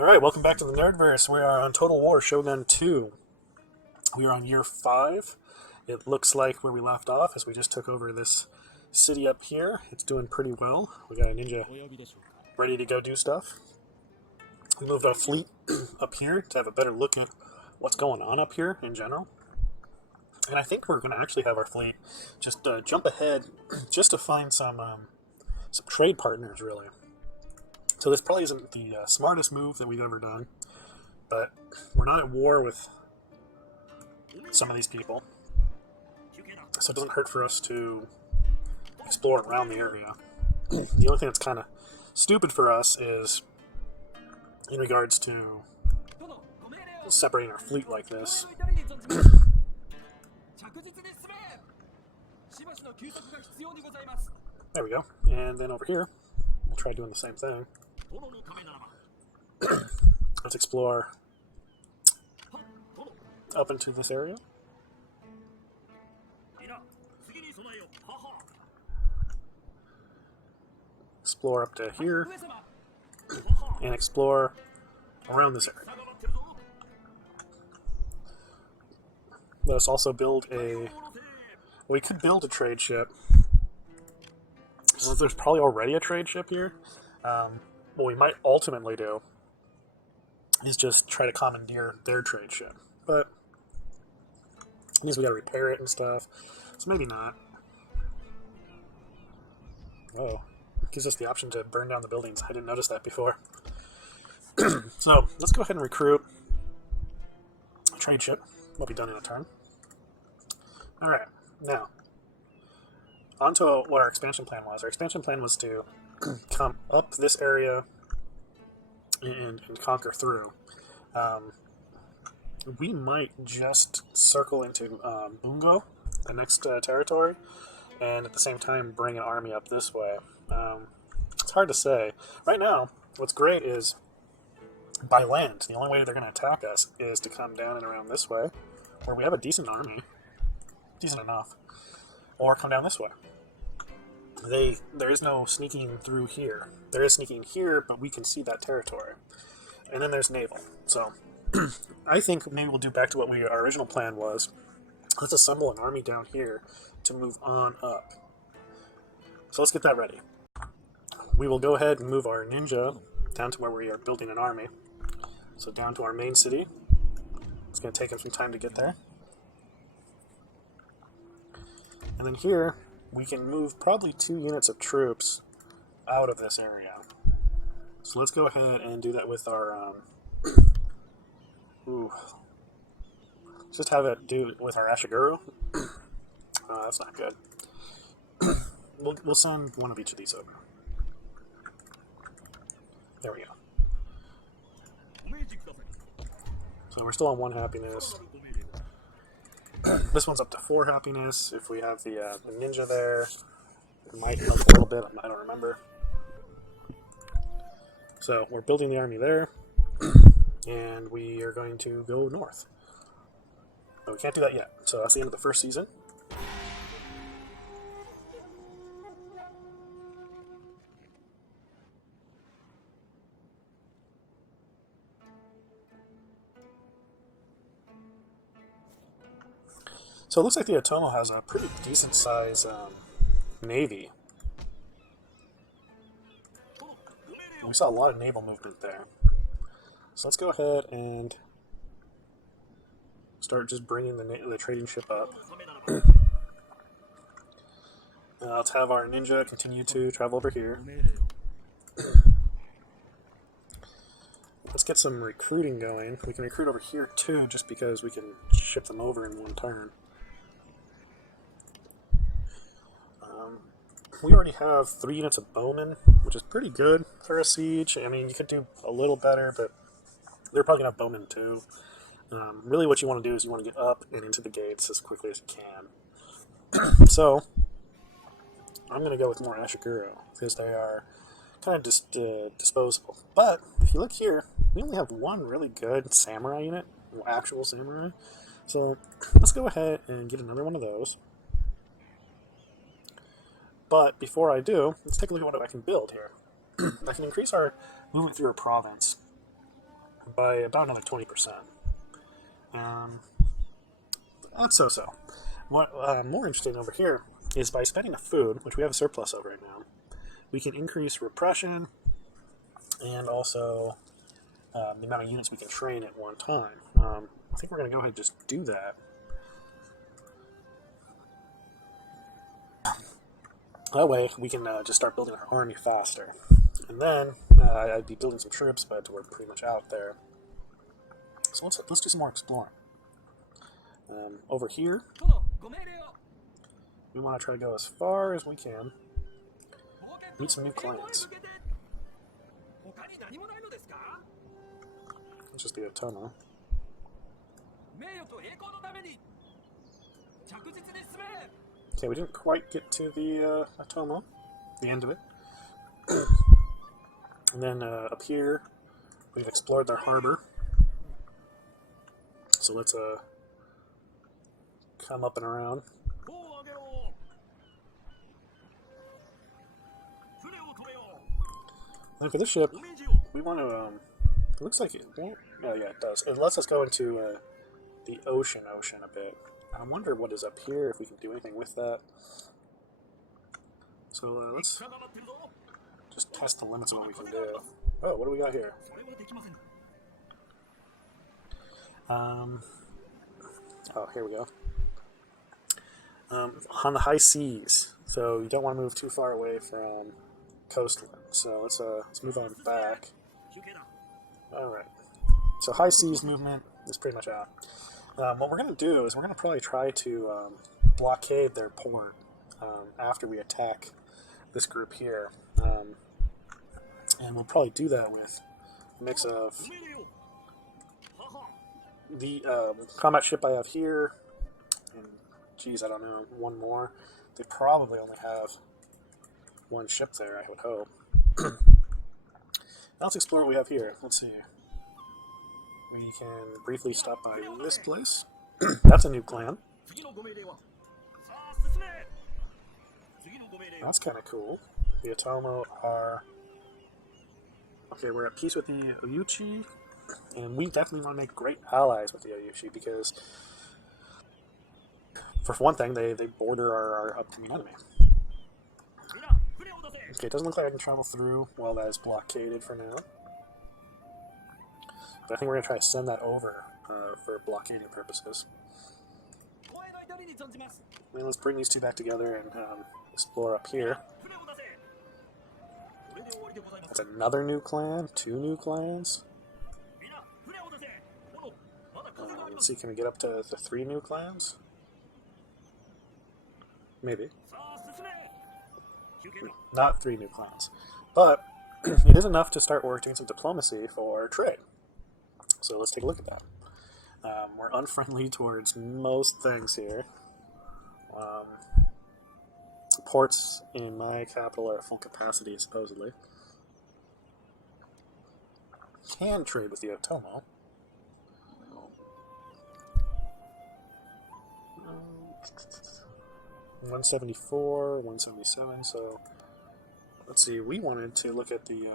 Alright, welcome back to the Nerdverse. We are on Total War Shogun 2. We are on year 5. It looks like where we left off as we just took over this city up here. It's doing pretty well. We got a ninja ready to go do stuff. We moved our fleet up here to have a better look at what's going on up here in general. And I think we're going to actually have our fleet just jump ahead just to find some trade partners, really. So this probably isn't the smartest move that we've ever done, but we're not at war with some of these people, so it doesn't hurt for us to explore around the area. The only thing that's kind of stupid for us is in regards to separating our fleet like this. There we go. And then over here, we'll try doing the same thing. Let's explore up into this area. Explore up to here. And explore around this area. Let us also build we could build a trade ship. So there's probably already a trade ship here. What we might ultimately do is just try to commandeer their trade ship. But it means we gotta repair it and stuff. So maybe not. Oh. It gives us the option to burn down the buildings. I didn't notice that before. So let's go ahead and recruit a trade ship. We'll be done in a turn. Alright, now on to what our expansion plan was. Our expansion plan was to come up this area and conquer through. We might just circle into Bungo, the next territory, and at the same time bring an army up this way. It's hard to say. Right now, what's great is by land, the only way they're going to attack us is to come down and around this way, where we have a decent army, decent enough, or come down this way. There is no sneaking through here. There is sneaking here, but we can see that territory. And then there's naval. So I think maybe we'll do back to what our original plan was. Let's assemble an army down here to move on up. So let's get that ready. We will go ahead and move our ninja down to where we are building an army. So down to our main city. It's going to take him some time to get there. And then here, we can move probably 2 units of troops out of this area. So let's go ahead and do that with our... Just have it do it with our Ashiguru. That's not good. We'll send one of each of these over. There we go. So we're still on 1 happiness. This one's up to 4 happiness. If we have the ninja there, it might help a little bit. I don't remember. So we're building the army there, and we are going to go north. But we can't do that yet. So that's the end of the first season. So it looks like the Otomo has a pretty decent size navy. We saw a lot of naval movement there. So let's go ahead and start just bringing the trading ship up. Let's have our ninja continue to travel over here. Let's get some recruiting going. We can recruit over here too, just because we can ship them over in 1 turn. We already have 3 units of bowmen, which is pretty good for a siege. I mean, you could do a little better, but they're probably going to have bowmen too. Really what you want to do is you want to get up and into the gates as quickly as you can. So, I'm going to go with more Ashiguru, because they are kind of just disposable. But, if you look here, we only have 1 really good samurai unit, actual samurai. So, let's go ahead and get another one of those. But before I do, let's take a look at what I can build here. I can increase our movement through a province. by about another 20%. That's so-so. What more interesting over here is by spending a food, which we have a surplus of right now, we can increase repression and also the amount of units we can train at one time. I think we're going to go ahead and just do that. That way we can just start building our army faster. And then I'd be building some troops, but we're pretty much out there. So let's do some more exploring. Over here, we want to try to go as far as we can. Meet some new clans. It's just the Otomo. Okay, we didn't quite get to the Otomo, the end of it. And then up here, we've explored their harbor. So let's come up and around. And for this ship, we want to, it looks like it, oh yeah, it does. It lets us go into the ocean a bit. I wonder what is up here, if we can do anything with that. So let's just test the limits of what we can do. Oh, what do we got here? Oh, here we go. On the high seas, so you don't want to move too far away from coastline. So let's move on back. All right. So high seas movement is pretty much out. What we're going to do is we're going to probably try to blockade their port after we attack this group here. And we'll probably do that with a mix of the combat ship I have here, and geez, I don't know, one more. They probably only have one ship there, I would hope. Now let's explore what we have here. Let's see. We can briefly stop by this place. That's a new clan. That's kind of cool. The Otomo are... Okay, we're at peace with the Oyuchi, and we definitely want to make great allies with the Oyuchi because, for one thing, they border our upcoming enemy. Okay, it doesn't look like I can travel through while that is blockaded for now. But I think we're going to try to send that over for blockading purposes. And let's bring these two back together and explore up here. That's another new clan, 2 new clans. Let's see, can we get up to the 3 new clans? Maybe. Not 3 new clans. But it is enough to start working some diplomacy for trade. So let's take a look at that. We're unfriendly towards most things here. Ports in my capital are at full capacity, supposedly. Can trade with the Otomo. 174, 177, so let's see, we wanted to look at the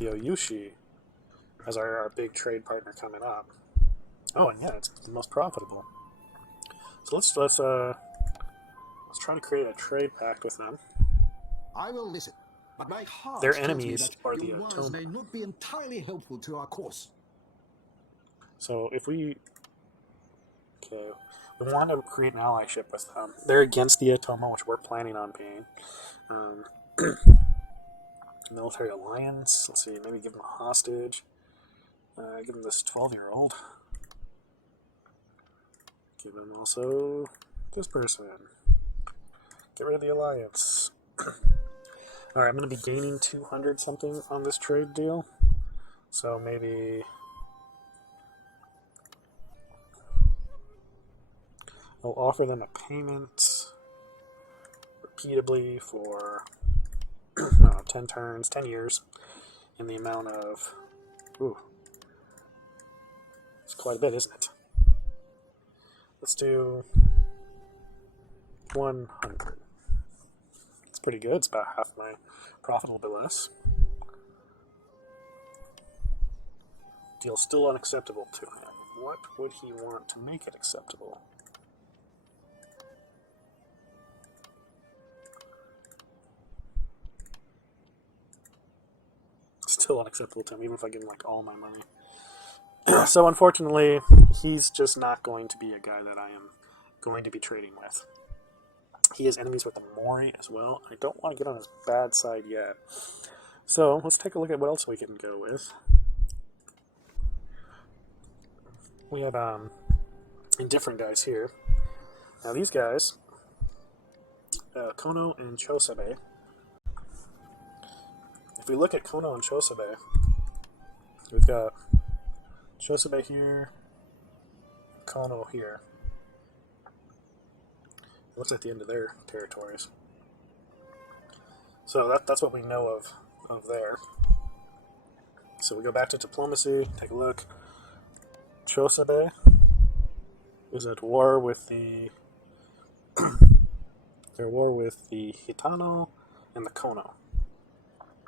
Oyushi as our big trade partner coming up. Oh, and yeah, it's the most profitable. So let's try to create a trade pact with them. I will listen, but my heart Their tells me enemies that are the your words Otomo. may not be entirely helpful to our cause. So if we want to create an allyship with them. They're against the Otomo, which we're planning on being. Military alliance. Let's see, maybe give them a hostage. Give them this 12-year-old. Give them also this person. Get rid of the alliance. Alright, I'm going to be gaining 200 something on this trade deal. So maybe... I'll offer them a payment repeatably for 10 turns, 10 years, in the amount of... Ooh. It's quite a bit, isn't it? Let's do 100. It's pretty good. It's about half my profit, a little bit less. Deal still unacceptable to him. What would he want to make it acceptable? Still unacceptable to him, even if I give him like all my money. So unfortunately, he's just not going to be a guy that I am going to be trading with. He has enemies with the Mori as well. I don't want to get on his bad side yet. So let's take a look at what else we can go with. We have indifferent guys here. Now these guys, Kono and Chosabe. If we look at Kono and Chosabe, we've got Chosabe here, Kono here. It looks like the end of their territories. So that's what we know of there. So we go back to diplomacy, take a look. Chosabe is at war with the they're at war with the Hitano and the Kono.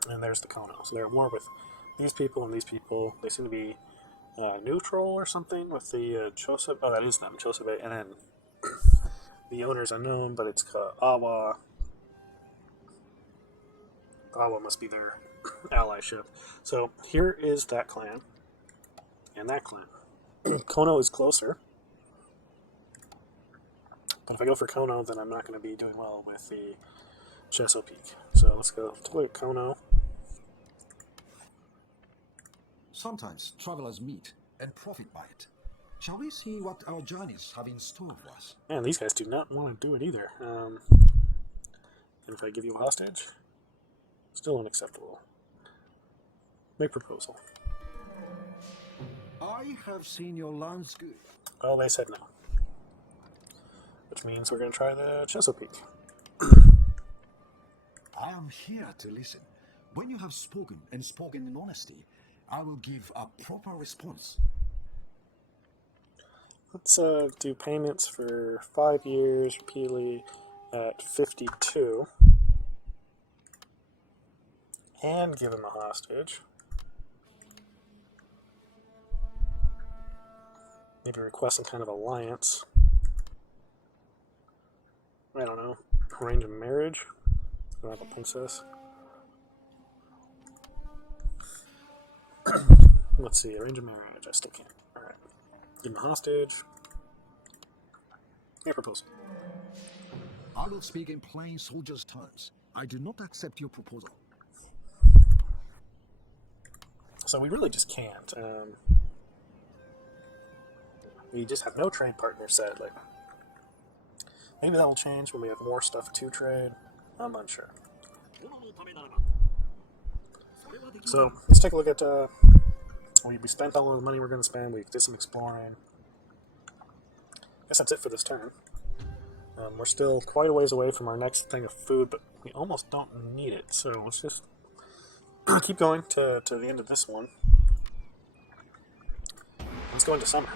And there's the Kono. So they're at war with these people and these people. They seem to be neutral or something with the Chosabe. Oh, that is them, Chosabe. And then the owner's unknown, but it's Awa. Awa must be their allyship. So here is that clan and that clan. Kono is closer. But if I go for Kono, then I'm not going to be doing well with the Chesapeake. So let's go to Kono. Sometimes travelers meet and profit by it. Shall we see what our journeys have in store for us? Man, these guys do not want to do it either. And if I give you a hostage, still unacceptable. Make proposal. I have seen your lands good. Well, they said no. Which means we're going to try the Chesapeake. I am here to listen. When you have spoken, and spoken in honesty, I will give a proper response. Let's do payments for 5 years repeatedly at 52. And give him a hostage. Maybe request some kind of alliance. I don't know. Arrange a marriage. I don't have a princess. Let's see. Arrange a marriage. I still can't. Alright. Give him a hostage. Yeah, proposal. I will speak in plain soldier's terms. I do not accept your proposal. So we really just can't. We just have no trade partners, sadly. Maybe that will change when we have more stuff to trade. I'm unsure. So let's take a look at. We spent all of the money we're going to spend. We did some exploring. I guess that's it for this turn. We're still quite a ways away from our next thing of food, but we almost don't need it. So let's just keep going to the end of this one. Let's go into summer.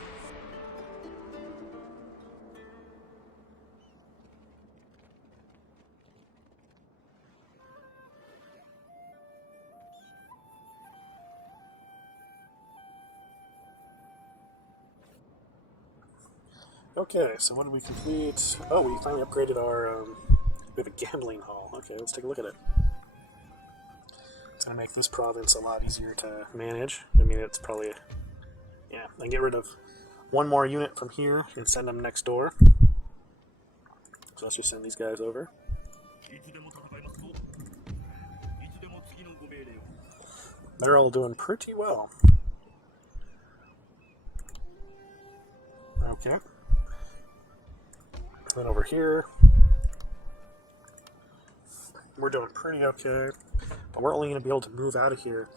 Okay, so what did we complete? Oh, we finally upgraded our, we have a gambling hall. Okay, let's take a look at it. It's going to make this province a lot easier to manage. I mean, it's probably, yeah, I can get rid of one more unit from here and send them next door. So let's just send these guys over. They're all doing pretty well. Okay. Then over here, we're doing pretty okay, but we're only going to be able to move out of here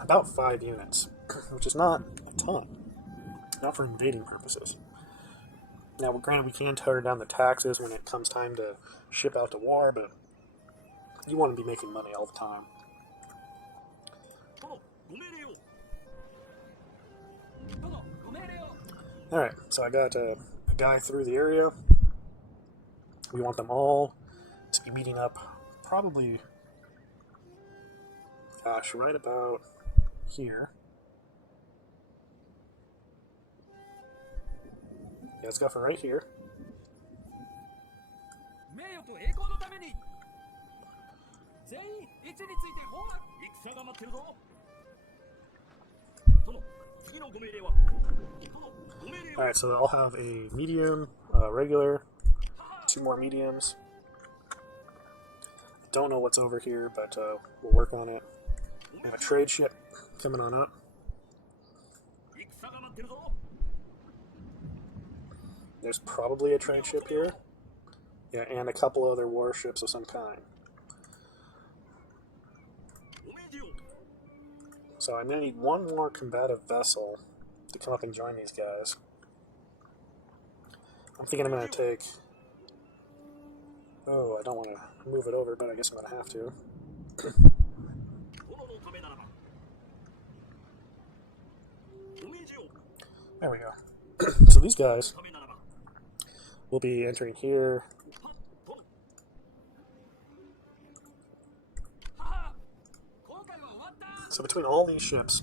about 5 units, which is not a ton, not for invading purposes. Now, granted, we can tear down the taxes when it comes time to ship out to war, but you want to be making money all the time. Alright, so I got a guy through the area. We want them all to be meeting up probably, gosh, right about here. let's go for right here. 名誉と栄光のために全員位置について砲丸戦が待ってるぞ殿次のご命令は殿ご命令を Alright, so I'll have a medium, regular, 2 more mediums. Don't know what's over here, but we'll work on it. We have a trade ship coming on up. 戦が待ってるぞ There's probably a trade ship here. Yeah, and a couple other warships of some kind. お命じを So I'm going to need 1 more combative vessel to come up and join these guys. I'm thinking I'm going to take... Oh, I don't want to move it over, but I guess I'm going to have to. 殿のためならばお命じを There we go. So these guys ためならば will be entering here. 殿は今回は終わった So between all these ships,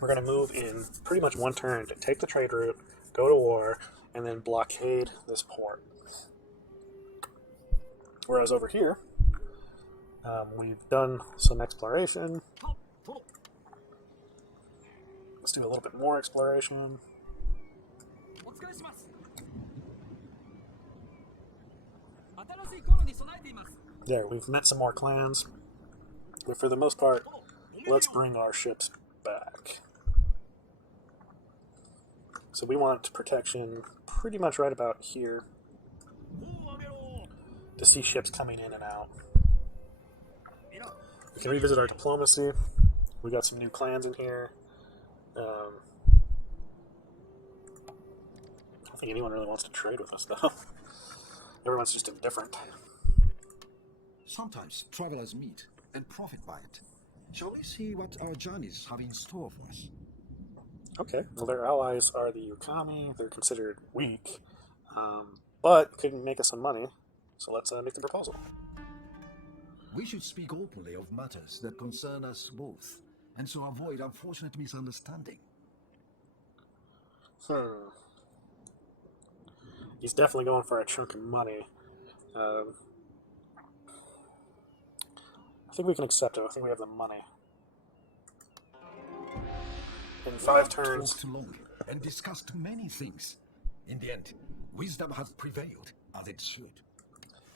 we're going to move in pretty much 1 turn to take the trade route, go to war, and then blockade this port. Whereas over here, we've done some exploration. は殿 Let's do a little bit more exploration. お疲れします新しい頃に備えています There, we've met some more clans. But for the most part, 殿お命 let's じを bring our ships back. So we want protection pretty much right about here 砲を上げろ to see ships coming in and out. 皆 We can revisit our diplomacy. We got some new clans in here. I don't think anyone really wants to trade with us, though. Everyone's just indifferent. Sometimes travelers meet and profit by it. Shall we see what our journeys have in store for us? Okay, well, their allies are the Yukami. They're considered weak, but couldn't make us some money. So let's make the proposal. We should speak openly of matters that concern us both, and so avoid unfortunate misunderstanding. He's definitely going for a chunk of money. I think we can accept it. I think we have the money. In 5 turns. Talked long and discussed many things. In the end, wisdom has prevailed, as it should.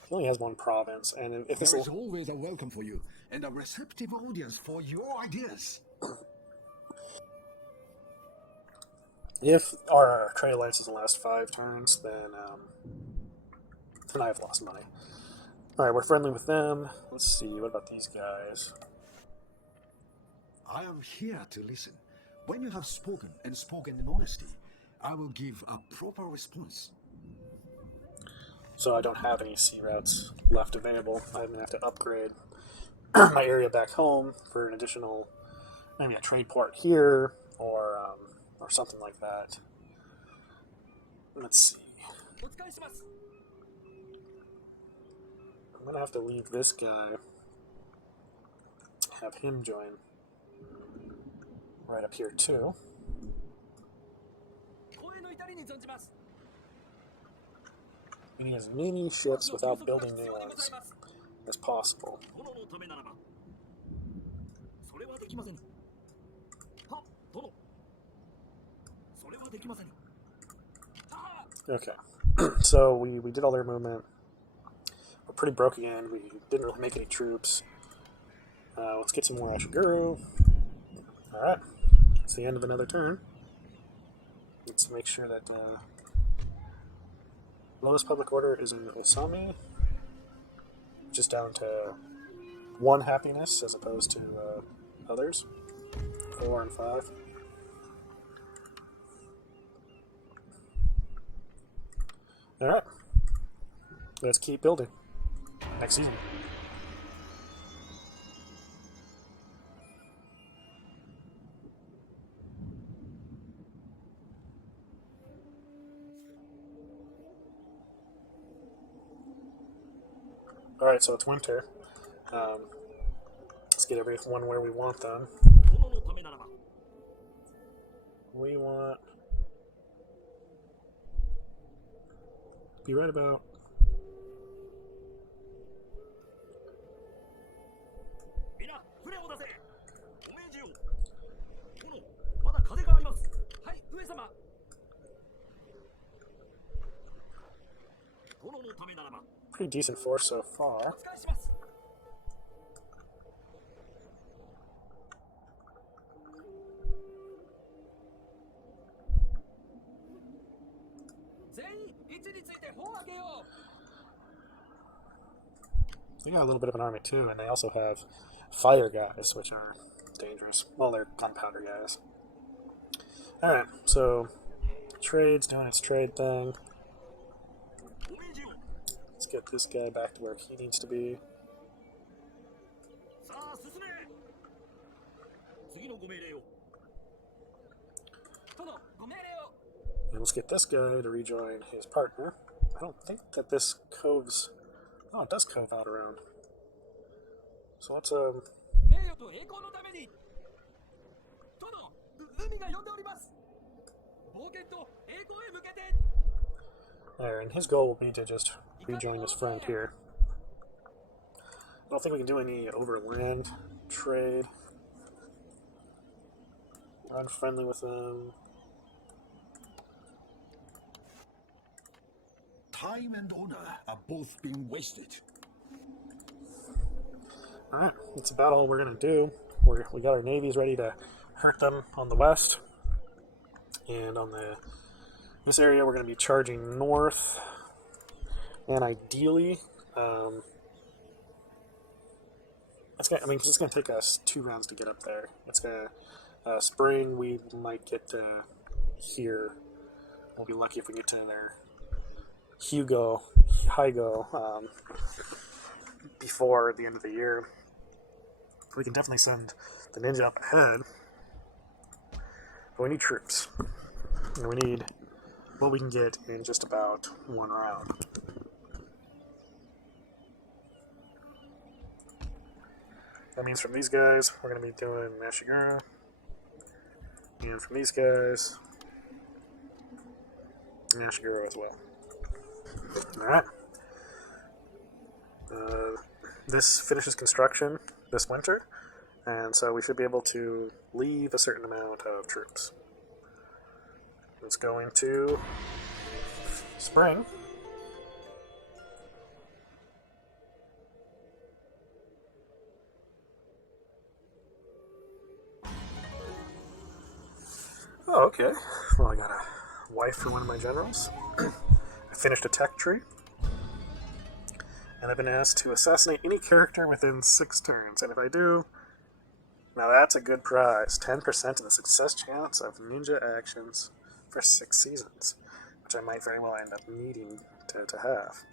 He only has 1 province, and if this There is always a welcome for you, and a receptive audience for your ideas. if our trade alliance is the last 5 turns, then I've lost money. Alright, we're friendly with them. Let's see, what about these guys? I am here to listen. When you have spoken and spoken in honesty, I will give a proper response. So I don't have any sea routes left available. I'm going to have to upgrade my area back home for an additional, maybe a trade port here, or something like that. Let's see. お疲れします I'm going to have to leave this guy, have him join right up here too. 光栄の至りに存じます We need as many ships without building new ones as possible. 殿のためならばそれはできませんは殿それはできませんは Okay, so we did all their movement. We're pretty broke again. We didn't really make any troops. Let's get some more Ashiguru. Alright, it's the end of another turn. Let's make sure that lowest public order is in Osami, just down to 1 happiness as opposed to others, 4 and 5. Alright, let's keep building. Next season. Alright, so it's winter. Let's get everyone where we want them. 殿のためならば We want be right about. みんな船を出せ。お命じよ。殿、まだ風があります。はい、上様。殿のためならば。 Pretty decent force so お far. 使いします。全員位置について砲を上げよう。 They got a little bit of an army too, and they also have fire guys, which are dangerous. Well, they're gunpowder guys. Alright, so trade's doing its trade thing. お命じよ。 Let's get this guy back to where he needs to be. さあ進め。次のご命令を。殿、ご命令を。 And let's get this guy to rejoin his partner. I don't think that this coves... Oh, it does cove out around. So let's, 名誉と栄光のために。殿、海が呼んでおります。冒険と栄光へ向けて。 there, and his goal will be to just rejoin his friend here. I don't think we can do any overland trade. We're unfriendly with them. Time and honor are both being wasted. Alright, that's about all we're going to do. We got our navies ready to hurt them on the west. And on this area, we're going to be charging north. And ideally, it's going to take us 2 rounds to get up there. It's going to, spring, we might get here. We'll be lucky if we get to their Hygo, before the end of the year. We can definitely send the ninja up ahead. But we need troops. And we need what we can get in just about 1 round. That means from these guys, we're going to be doing Mashiguro. And from these guys, Mashiguro as well. Alright. This finishes construction this winter, and so we should be able to leave a certain amount of troops. Let's go into spring. Oh, okay. Well, I got a wife for one of my generals. I finished a tech tree. And I've been asked to assassinate any character within 6 turns. And if I do, now that's a good prize. 10% of the success chance of ninja actions for 6 seasons. Which I might very well end up needing to have.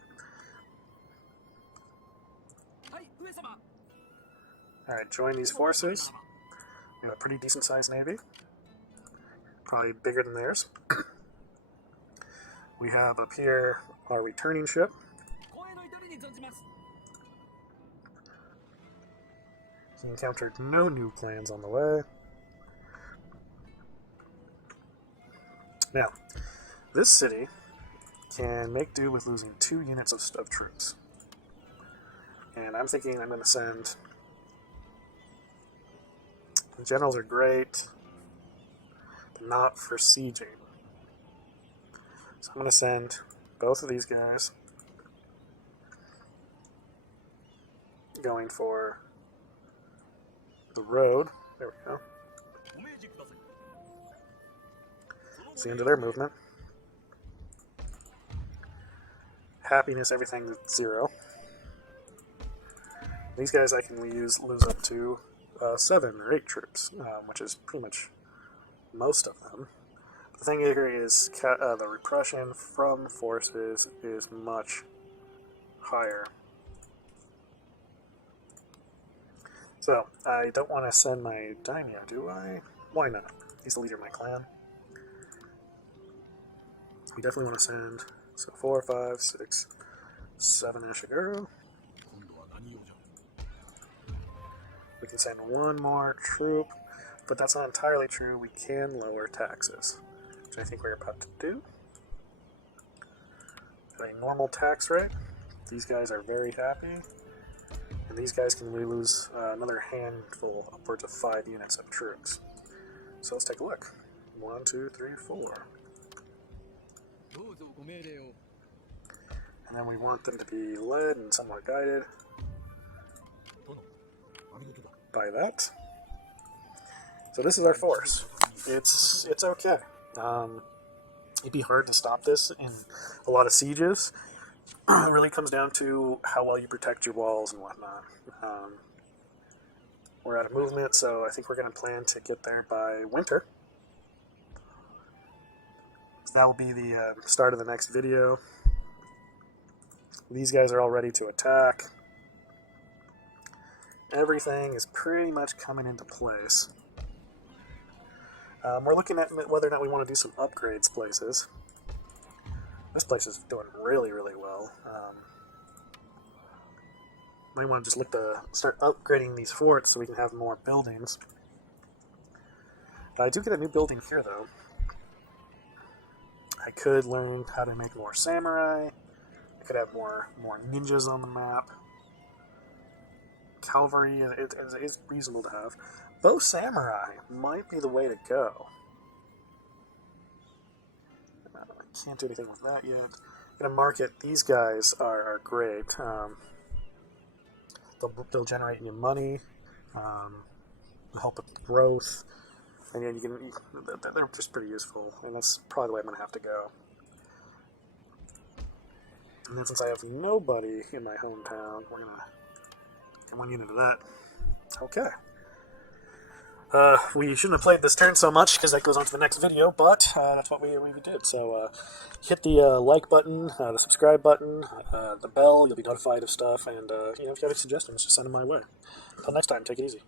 Alright, join these forces. We have a pretty decent sized navy. Probably bigger than theirs. We have up here our returning ship. He encountered no new clans on the way. Now, this city can make do with losing 2 units of troops. And I'm thinking I'm going to send... The generals are great, but not for sieging. So I'm going to send both of these guys going for the road. There we go. It's the end of their movement. Happiness, everything 0. These guys I can lose up to 7 or 8 troops, which is pretty much most of them. The thing here is the repression from forces is much higher. So, I don't want to send my daimyo, do I? Why not? He's the leader of my clan. We definitely want to send, so 4, 5, 6, 7 Ashiguro. We can send 1 more troop, but that's not entirely true. We can lower taxes, which I think we're about to do. at a normal tax rate. These guys are very happy. And these guys can lose another handful, upwards of 5 units of troops. So let's take a look. 1, 2, 3, 4. どうぞご命令を。 And then we want them to be led and somewhat guided 殿、ありがとうだ。 by that. So this is our force. It's okay. It'd be hard to stop this in a lot of sieges. It really comes down to how well you protect your walls and whatnot. We're out of movement, so I think we're going to plan to get there by winter. So that will be the start of the next video. These guys are all ready to attack. Everything is pretty much coming into place. We're looking at whether or not we want to do some upgrades places. This place is doing really, really well. Might want to just look to start upgrading these forts so we can have more buildings. I do get a new building here, though. I could learn how to make more samurai. I could have more ninjas on the map. Cavalry is reasonable to have. Bow samurai might be the way to go. I can't do anything with that yet. In a market, these guys are great. They'll generate you money, help with growth, and then they're just pretty useful, and that's probably the way I'm going to have to go. And then since I have nobody in my hometown, we're going to get 1 unit of that. Okay. We shouldn't have played this turn so much because that goes on to the next video, but that's what we did. So hit the like button, the subscribe button, the bell, you'll be notified of stuff, and if you have any suggestions, just send them my way. Until next time, take it easy.